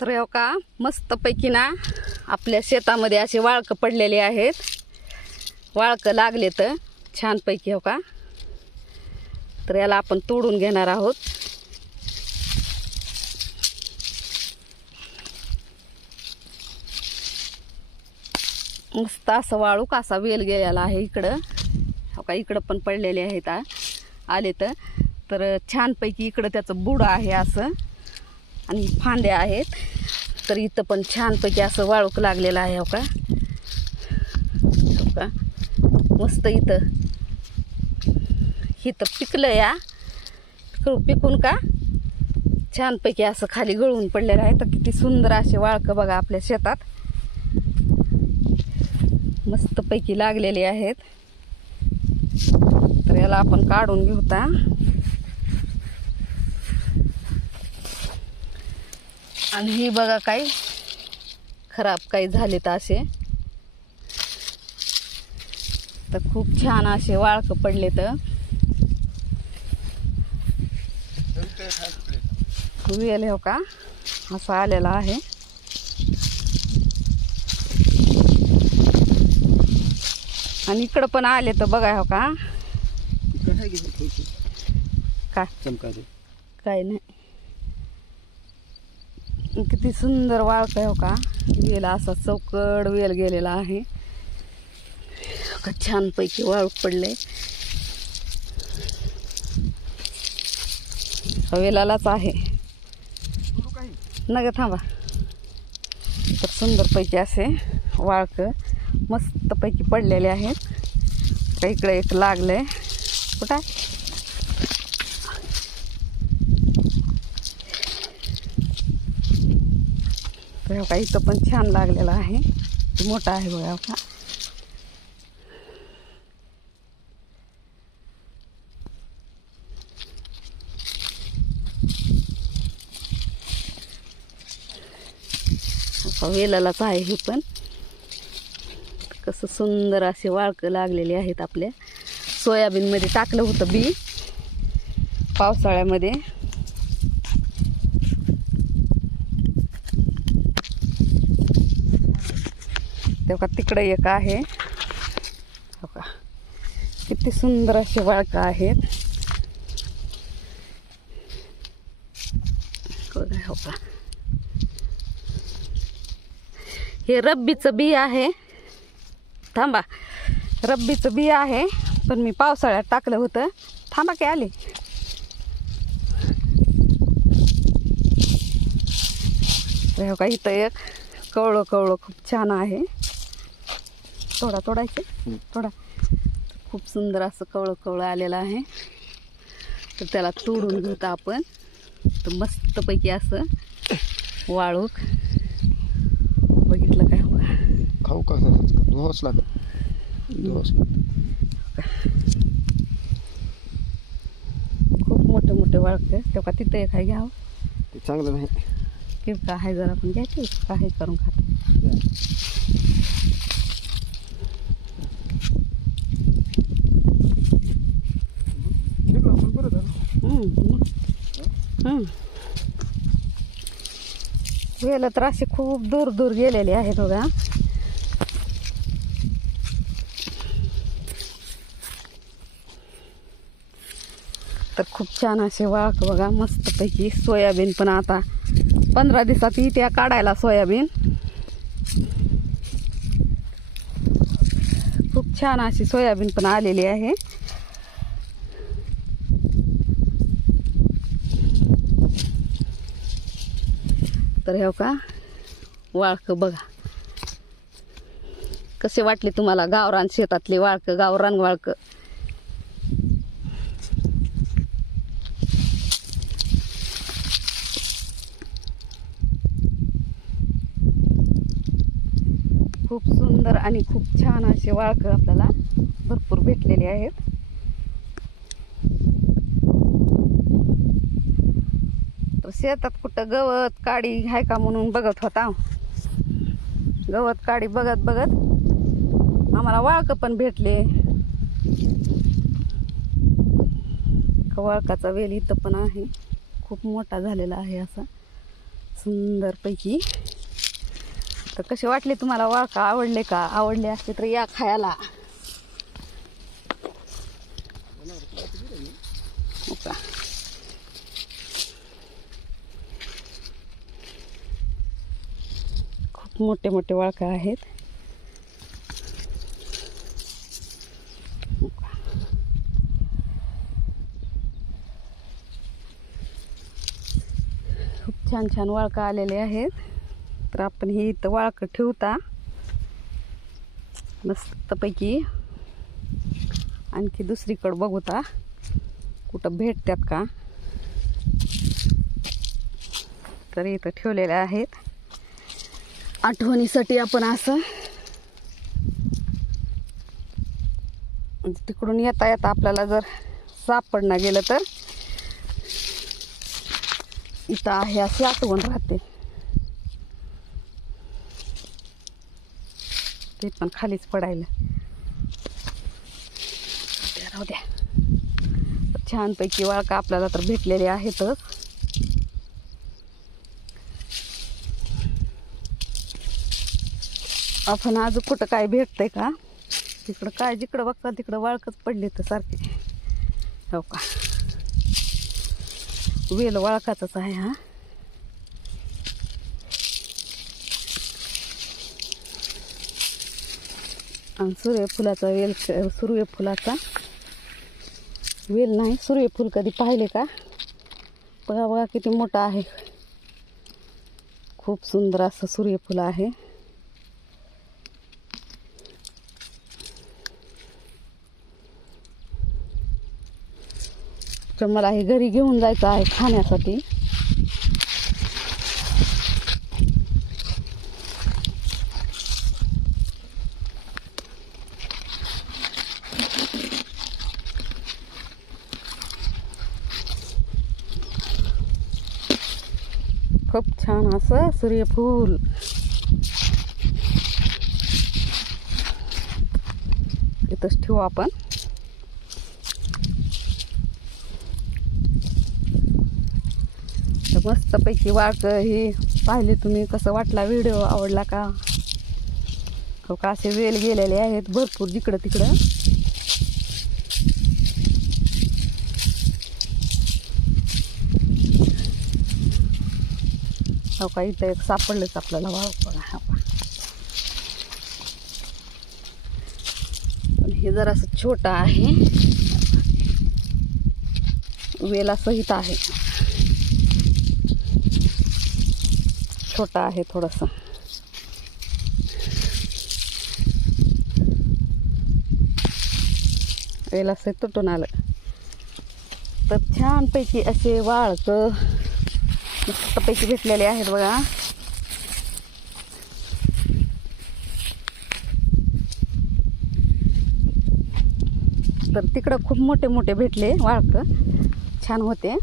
तर हो का मस्तपैकी ना आपल्या शेतामध्ये असे वाळकं पडलेले आहेत. वाळकं लागले तर छानपैकी हो का. तर याला आपण तोडून घेणार आहोत. मस्त असं वाळूक असा वेल गेलेला आहे इकडं. हो का इकडं पण पडलेले आहेत आले तर. तर छानपैकी इकडं त्याचं बुड आहे असं. आणि फांद्या आहेत. तर इथं पण छानपैकी असं वाळूक लागलेलं आहे हो का? हो का? मस्त इथं. इथं पिकलं या पिकून का? छानपैकी असं खाली गळून पडलेलं आहे. तर किती सुंदर असे वाळकं बघा आपल्या शेतात. मस्तपैकी लागलेले आहेत. तर याला आपण काढून घेऊता आणि ही बघा काही खराब काही झाले तर असे. तर खूप छान असे वाळक पडले तर वेल हो का? असा आलेला आहे. आणि इकडं पण आले तर बघा हो का? काय? काय नाही. किती सुंदर वाळक आहे हो का? वेल असा चौकड वेल गेलेला आहे. का छानपैकी वाळूक पडले वेलालाच आहे. नग थांबा. तर सुंदरपैकी असे वाळक मस्तपैकी पडलेले आहेत. इकडे एक लागलंय. कुठं तर हो का इथं पण छान लागलेला आहे. मोठा आहे बघा हो का, वेलालाच आहे हे पण. कसं सुंदर असे वाळकं लागलेले आहेत आपल्या सोयाबीनमध्ये टाकलं होतं बी. पावसाळ्यामध्ये. का तिकडे एक आहे. हो का किती सुंदर असे वाळकं आहेत. हो का हे रब्बीचं बी आहे. थांबा रब्बीचं बी आहे पण मी पावसाळ्यात टाकलं होतं. थांबा की आले. हो का इथं एक कवळं कवळं खूप छान आहे. थोडा तोडायचे? थोडा खूप सुंदर असं कवळं कवळं आलेलं आहे. तर त्याला तोडून घेऊ आपण. तर मस्तपैकी असं वाळूक. बघितलं काय हो खाऊ का? धुवाच लागत धुवाच खूप मोठे मोठे वाळके तेव्हा तिथं एक आहे घ्यावं ते चांगलं नाही. किरका आहे जरा आपण घ्यायची काही करून खातो गेलं तर असे खूप दूर दूर गेलेले आहेत बघा तर खूप छान असे वाघ बघा मस्तपैकी सोयाबीन पण आता पंधरा दिवसात त्या काढायला सोयाबीन. खूप छान अशी सोयाबीन पण आलेली आहे. तर ह्या हो का? वाळकं बघा. कसे वाटले तुम्हाला गावरान शेतातले वाळकं गावरान वाळकं? खूप सुंदर आणि खूप छान असे वाळकं आपल्याला भरपूर भेटलेले आहेत. शेतात कुठं गवत काडी आहे का म्हणून बघत होता. गवत काडी बघत बघत आम्हाला वाळकं पण भेटले. वाळकाचा वेल इथं पण आहे. खूप मोठा झालेला आहे असा. सुंदरपैकी. तर कसे वाटले तुम्हाला वाळका? आवडले का? आवडले असते तर या खायला हो का खूप मोठे मोठे वाळका आहेत. खूप छान छान वाळका आलेले आहेत. तर आपण हे इथं वाळकं ठेवता. मस्तपैकी. आणखी दुसरीकडं बघूता. कुठं भेटतात का? तर इथं ठेवलेल्या आहेत. आठवणीसाठी आपण असं. म्हणजे तिकडून येता येता आपल्याला जर सापडणं गेलं तर इथं आहे अशी आठवण राहते. ते पण खालीच पडायला. राहू द्या. तर छानपैकी वाळका आपल्याला तर भेटलेले आहेतच. आपण अजून कुठं काय भेटतंय का? तिकडं काय जिकडं बघता तिकडं वाळकच पडली तर सारखी. हो का? वेल वाळकाचाच आहे हा. आणि सूर्यफुलाचा वेल सूर्यफुलाचा वेल नाही सूर्यफूल कधी पाहिले का? बघा बघा किती मोठा आहे. खूप सुंदर असं सूर्यफूल आहे. तर मला हे घरी घेऊन जायचं आहे खाण्यासाठी. खूप छान असं सूर्यफूल. इथंच ठेवू आपण. मस्तपैकी वाट हे पाहिले तुम्ही कसं वाटला? व्हिडिओ आवडला का? हो का? असे वेल गेलेले आहेत भरपूर जिकडं तिकडं. हो का? इथं एक सापडलंच आपल्याला. वाव हे. जरासं छोटं आहे. वेला सहित आहे. छोटा आहे थोडंसं. वेला सहित तुटून आलं. तर छानपैकी असे वाळकं पैकी भेटलेले आहेत बघा. तर तिकडं खूप मोठे मोठे भेटले वाळकं छान होते.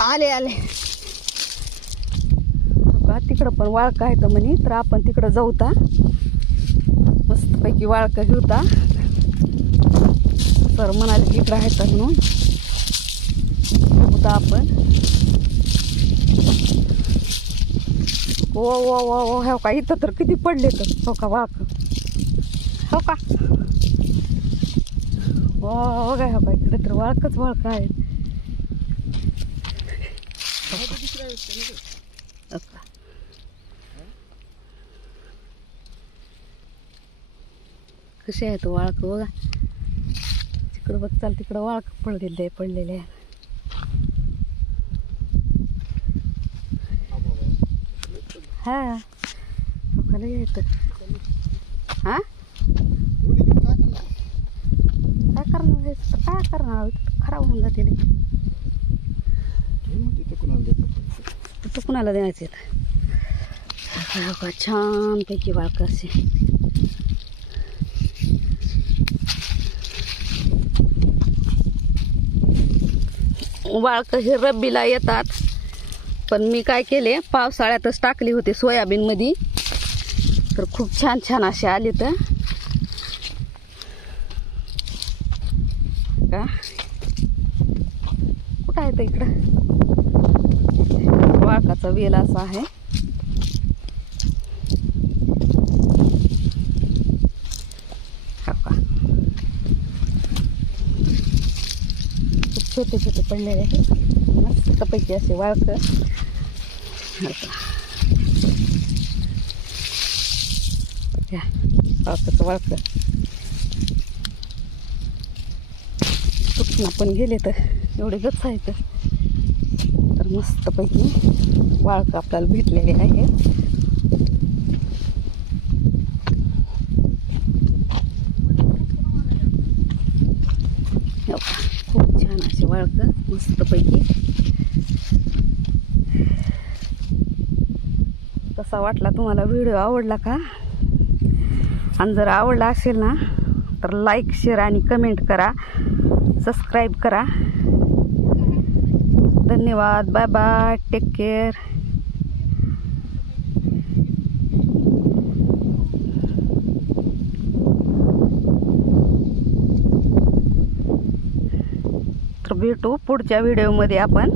आले आले. का तिकडं पण वाळका आहे तर म्हणे तर आपण तिकडं जाऊता मस्तपैकी वाळका घेऊता सर म्हणाले की इकडं आहे तर म्हणून. बघूता आपण. ओ ओ ओ ओ हो का इथं तर किती पडले तर. हो का वाळक. हो का. वा हो काय हो का इकडे तर वाळकच वाळक आहे हो कसे आहे तो वाळक बघा. तिकडं बघ चाल तिकडं वाळक पडलेले पडलेले आहे. हा. लोकांना येतं हा? काय करणार तर काय करणार? खराब होऊन जाते तिथं कुणाला द्यायचं द्यायचे छानपैकी वाळक असे वाळक हे रब्बीला येतात. पण मी काय केले? पावसाळ्यातच टाकली होती सोयाबीनमध्ये तर खूप छान छान असे आले तर. का? तर इकडं? वाळकाचा वेल असा आहे. का खूप छोटे छोटे पडलेले आहेत. मस्तपैकी असे वाळकं हो का या वाळकं कुठून आपण गेले तर एवढे गच्च आहेत. तर मस्तपैकी वाळकं आपल्याला भेटलेली आहे हो, खूप छान असे वाळकं मस्तपैकी. कसा वाटला तुम्हाला व्हिडिओ आवडला का? आणि जर आवडला असेल ना तर लाईक शेअर आणि कमेंट करा. सबस्क्राईब करा. धन्यवाद. बाय बाय टेक केअर तर भेटू पुढच्या व्हिडिओमध्ये आपण